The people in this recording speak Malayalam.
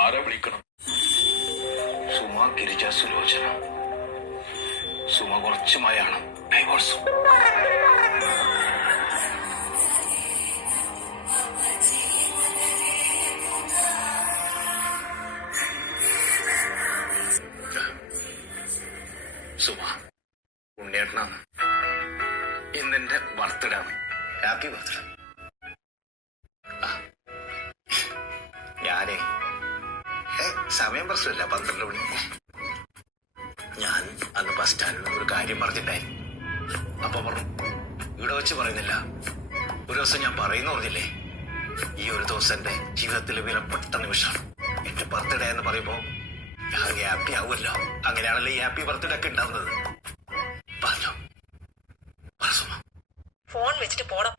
ആരെ വിളിക്കണം? സുമ, ഗിരിജ, സുലോചന. സുമ കുറച്ചുമായാണ് ഡൈവോഴ്സും. സുമ, ഉണ്ണിയേട്ടനാണ്. ഇന്നെന്റെ ബർത്ത്ഡേ ആണ്. Happy birthday. ഞാനേ സമയം പ്രശ്നമില്ല, 12 മണി. ഞാൻ അന്ന് ബസ് സ്റ്റാൻഡിൽ ഒരു കാര്യം പറഞ്ഞിട്ടായിരുന്നു. അപ്പൊ പറഞ്ഞു, ഇവിടെ വെച്ച് പറയുന്നില്ല, ഒരു ദിവസം ഞാൻ പറയുന്നു പറഞ്ഞില്ലേ, ഈ ഒരു ദിവസം എന്റെ ജീവിതത്തിലെ വിലപ്പെട്ട നിമിഷമാണ്. എന്റെ ബർത്ത്ഡേ എന്ന് പറയുമ്പോ ഞാൻ ഹാപ്പി ആവുമല്ലോ. അങ്ങനെയാണല്ലോ ഈ ഹാപ്പി ബർത്ത്ഡേ ഒക്കെ ഉണ്ടാവുന്നത്. പറഞ്ഞോ, ഫോൺ വെച്ചിട്ട് പോടാ.